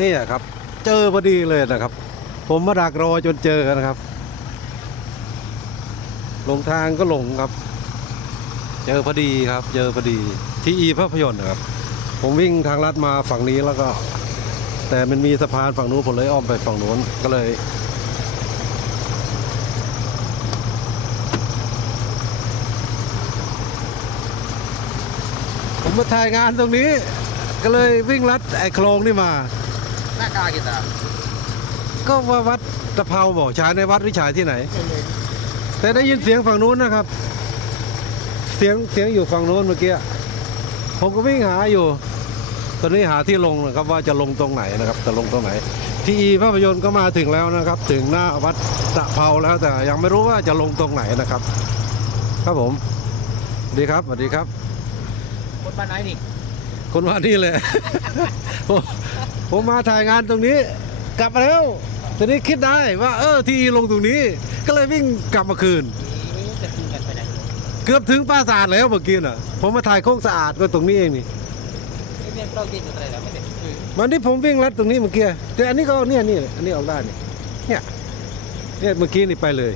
นี่อะครับ เจอพอดีเลยนะครับ ผมมาดักรอจนเจอนะครับหลงทางก็หลงครับ เจอพอดีครับ เจอพอดีที่อีภาพยนตร์นะครับ ผมวิ่งทางลัดมาฝั่งนี้แล้วก็ แต่มันมีสะพานฝั่งนู้นผมเลยอ้อมไปฝั่งนู้นก็เลยผมมาถ่ายงานตรงนี้ ก็เลยวิ่งลัดไอ้โครงนี่มา Nakaka kita. ก็ว่าวัดตะเภาบอกฉายในวัดวิฉายที่ไหน แต่ได้ยินเสียงฝั่งนู้นนะครับ เสียงเสียงอยู่ฝั่งนู้นเมื่อกี้ผมก็วิ่งหาอยู่ ตอนนี้หาที่ลงนะครับว่าจะลงตรงไหนนะครับจะลงตรงไหน ที่อีภาพยนตร์ก็มาถึงแล้วนะครับ ถึงหน้าวัดตะเภาแล้วแต่ยังไม่รู้ว่าจะลงตรงไหนนะครับ ครับผมสวัสดีครับสวัสดีครับคนบ้านไหนนี่ คนมานี่เลยผมผมมาถ่ายงานตรงนี้ กลับมาแล้วทีนี้คิดได้ว่า เออที่ลงตรงนี้ ก็เลยวิ่งกลับมาคืน จะคืนกันไปไหนเกือบถึงปราสาทแล้วเมื่อกี้น่ะ ผมมาถ่ายโค้งสะอาดก็ตรงนี้เองนี่ไม่เป็นเราเย็นอะไรแล้วไม่ได้คือวันที่ผมวิ่งลัดตรงนี้เมื่อกี้แต่อันนี้ก็เนี่ยนี่อันนี้ออกได้นี่เนี่ยเนี่ยเมื่อกี้นี่ไปเลย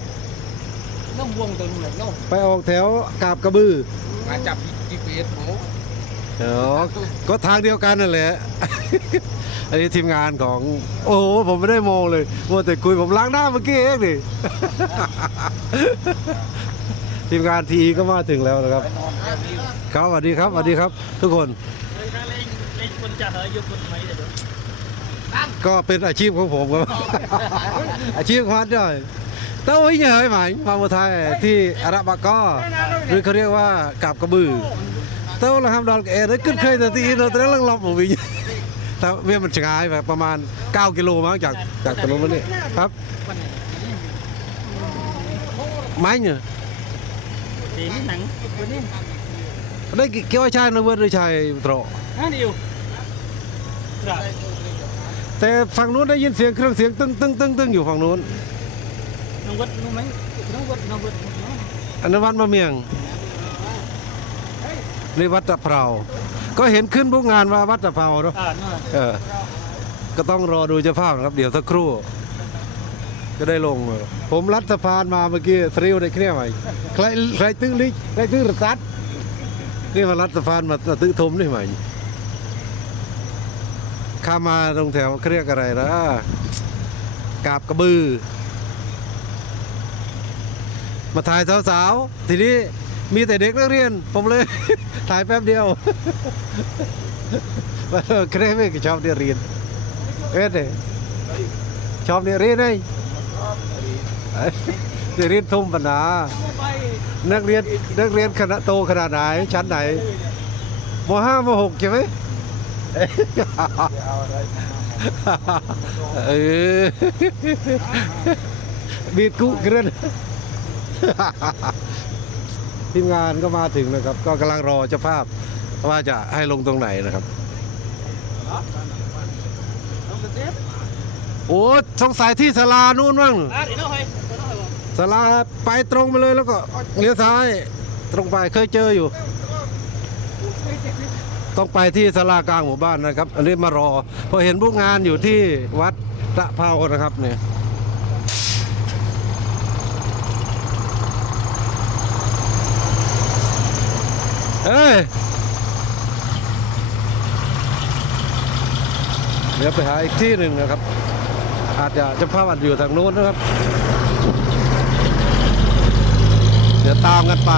น้องวงตัวนู้นเลยน้องไปออกแถวกาบกระบือ มาจับ GPS หมู เอ๋อก็ทางเดียวกันนั่นแหละ อันนี้ทีมงานของ โอ้โหผมไม่ได้โมเลยมัวแต่คุยผมล้างหน้าเมื่อกี้เองนี่ ทีมงานทีก็มาถึงแล้วนะครับ ครับสวัสดีครับสวัสดีครับ ทุกคน ก็เป็นอาชีพของผมครับ อาชีพของฮัทด้วยเต้าหิ้งเหยไหมมาเมืองไทยที่อาราบากอหรือเขาเรียกว่ากาบกระบือ เต้าละครับดอลเอร์ขึ้นเคยแต่ที่เราแต่ลังลอบหมูวิ่งแต่เวียมันชงายแบบประมาณ9กิโลมั้งจากจากตรงนู้นมานี่ครับวันไหนไม้เนี่ยสีนี่หนังวันนี้ได้เกี่ยวชายนเวทหรือชายโตรอะเดียวครับแต่ฝั่งนู้นได้ยินเสียงเครื่องเสียงตึ้งตึ้งตึ้งตึ้งอยู่ฝั่งนู้นน้องวัดน้องไหมน้องวัดน้องวัดอันนั้นวัดมะเมียง นี่วัดตะเภาก็เห็นขึ้นพวกงานว่าวัดตะเภาเนาะอ่านั่นเออ ก็ต้องรอดูเจ้าภาพนะครับ เดี๋ยวสักครู่ก็ได้ลง ผมรัดสะพานมาเมื่อกี้สริวได้เครียดไหมใครใครตึ้งลิใครตึ้งรตัดนี่มารัดสะพานมาตึ้งทมได้ไหมข้ามมาตรงแถวเครียกอะไรนะกาบกระบือ มาถ่ายสาวๆทีนี้ มีแต่เด็กนักเรียน ผมเลย ถ่ายแป๊บเดียวเครียดไม่ชอบเรียนเรียนเอ๊ะเด้ชอบเรียนเรียนไงเรียนเรียนทุ่มปัญหานักเรียนนักเรียนคณะโตขนาดไหนชั้นไหนมห้ามหกใช่ไหมเออบีดกุเกรน ทีมงานก็มาถึงนะครับ ก็กำลังรอเจ้าภาพว่าจะให้ลงตรงไหนนะครับน้องเด็กโอ้สงสัยที่ศาลานู่นมั้งอะเดี๋ยวน้องเฮ้ยเดี๋ยวน้องเฮ้ยศาลาไปตรงไปเลยแล้วก็เลี้ยวซ้าย ตรงไปเคยเจออยู่ ต้องไปที่ศาลากลางหมู่บ้านนะครับ อันนี้มารอเพอเห็นพวกงานอยู่ที่วัดตะเภานะครับเนี่ย เอ้ยเดี๋ยวไปหาอีกที่หนึ่งนะครับ อาจจะจะพาวันอยู่ทางโน้นนะครับ เดี๋ยวตามกันไป